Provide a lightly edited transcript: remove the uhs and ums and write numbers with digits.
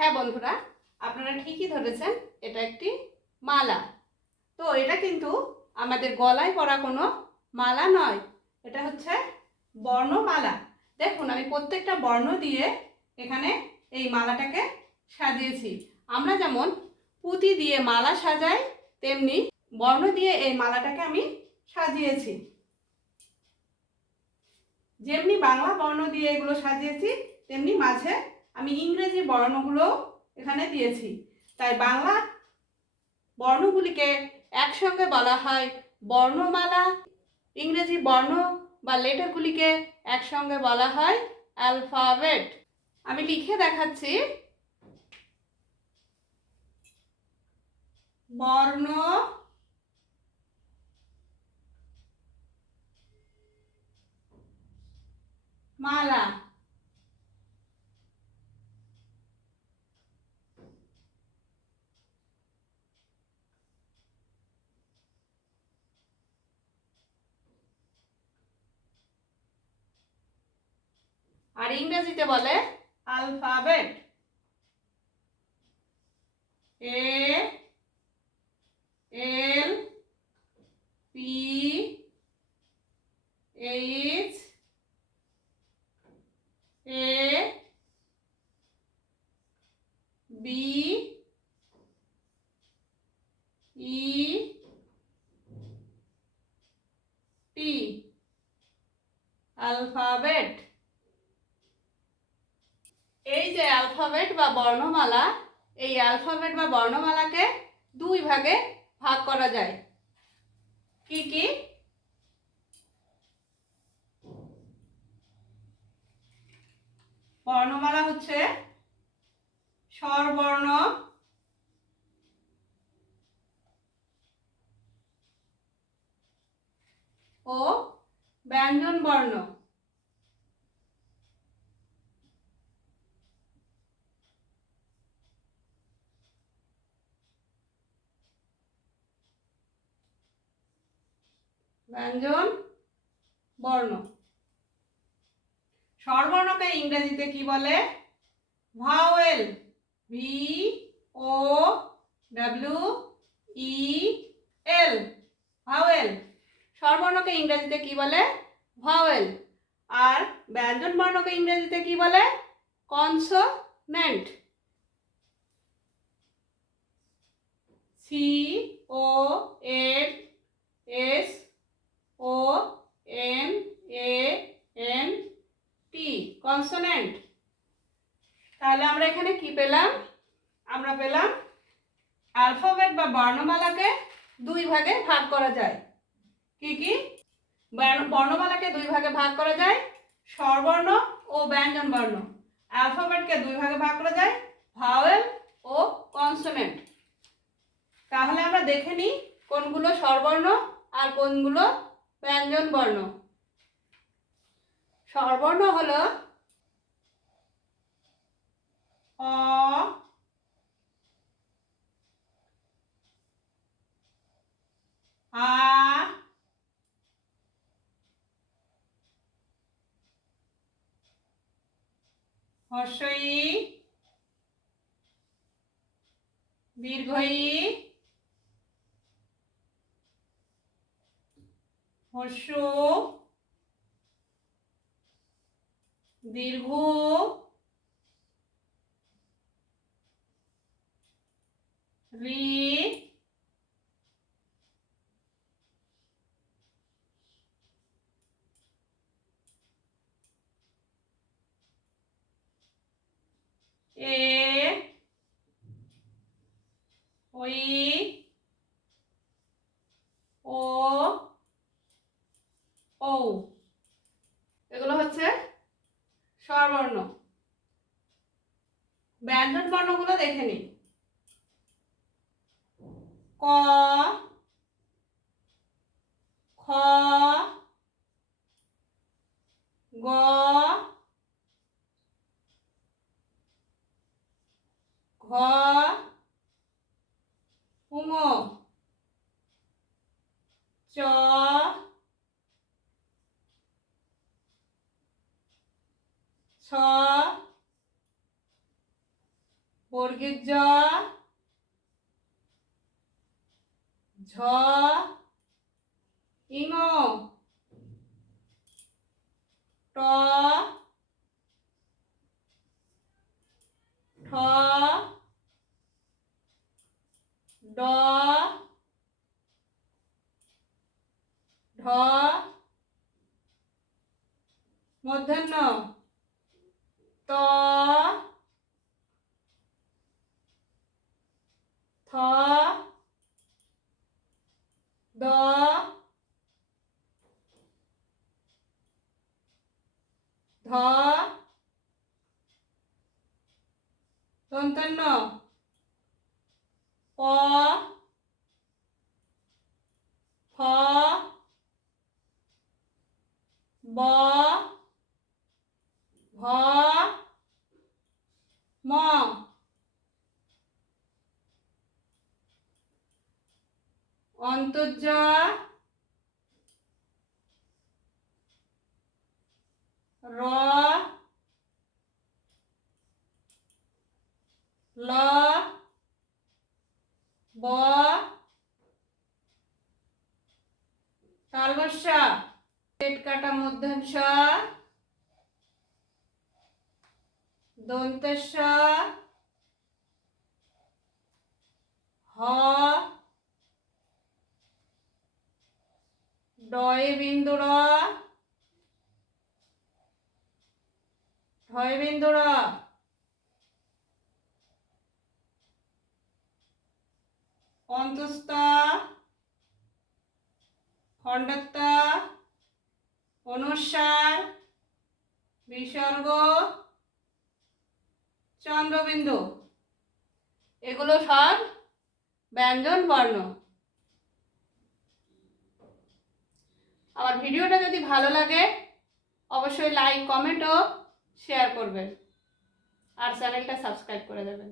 হ্যাঁ বন্ধুরা, আপনারা ঠিকই ধরেছেন, এটা একটি মালা। তো এটা কিন্তু আমাদের গলায় পরা কোনো মালা নয়, এটা হচ্ছে বর্ণমালা। দেখুন, আমি প্রত্যেকটা বর্ণ দিয়ে এখানে এই মালাটাকে সাজিয়েছি। আমরা যেমন পুঁতি দিয়ে মালা সাজাই, তেমনি বর্ণ দিয়ে এই মালাটাকে আমি সাজিয়েছি। যেমনি বাংলা বর্ণ দিয়ে এগুলো সাজিয়েছি, তেমনি মাঝে আমি ইংরেজি বর্ণগুলো এখানে দিয়েছি। তাই বাংলা বর্ণগুলিকে একসঙ্গে বলা হয় বর্ণমালা, ইংরেজি বর্ণ বা লেটারগুলিকে একসঙ্গে বলা হয় অ্যালফাবেট। আমি লিখে দেখাচ্ছি। বর্ণ মালা। আর ইংরেজিতে বলে alphabet. A L P H A B E T, alphabet. এই যে অ্যালফাবেট বা বর্ণমালা, এই অ্যালফাবেট বা বর্ণমালাকে দুই ভাগে ভাগ করা যায়। কি কি? বর্ণমালা হচ্ছে স্বরবর্ণ ও ব্যঞ্জন বর্ণ। ব্যঞ্জন বর্ণ। স্বরবর্ণকে ইংরেজিতে কি বলে? Vowel. V O W E L, vowel. স্বরবর্ণকে ইংরেজিতে কি বলে? ভাওয়েল। আর ব্যঞ্জন বর্ণকে ইংরেজিতে কি বলে? Consonant. C O N S O N A N T, consonant. তাহলে আমরা এখানে কি পেলাম? আমরা পেলাম অ্যালফাবেট বা বর্ণমালাকে দুই ভাগে ভাগ করা যায়। কি কি? বর্ণমালাকে দুই ভাগে ভাগ করা যায় স্বরবর্ণ ও ব্যঞ্জন বর্ণ। অ্যালফাবেটকে দুই ভাগে ভাগ করা যায় ভাওয়েল ও কনসোনেন্ট। তাহলে আমরা দেখে নিই কোনগুলো স্বরবর্ণ আর কোনগুলো ব্যঞ্জন বর্ণ। স্বরবর্ণ হলো অ, আ, হর্ষই, দীর্ঘই, হর্ষ, দীর্ঘ, রি, এ, ওই, ও, ও। এগুলো হচ্ছে স্বরবর্ণ। ব্যঞ্জন বর্ণগুলো দেখে নিই। ক, খ, গ, ঘ, ঙ, চ, ছ, বর্গের জ, ঝ, ইঙ, ট, ঠ, ড, ঢ, মূর্ধন্য ত, থ, দ, ধ, দন্তান্ন প, ফ, ব, ভ, ম, অন্তর্জ, র, ল, ব, তালবস্যা, পেট কাটা মূর্ধন্য ষ, দন্তেশ্ব, হ, ডয়ে বিন্দু র, ঢয়ে বিন্দু র, অন্তস্থ, খণ্ডত্ব, অনুস্বার, বিসর্গ, চন্দ্রবিন্দু, এগুলো সব ব্যঞ্জন বর্ণ। আমার ভিডিওটা যদি ভালো লাগে অবশ্যই লাইক, কমেন্ট ও শেয়ার করবেন আর চ্যানেলটা সাবস্ক্রাইব করে দেবেন।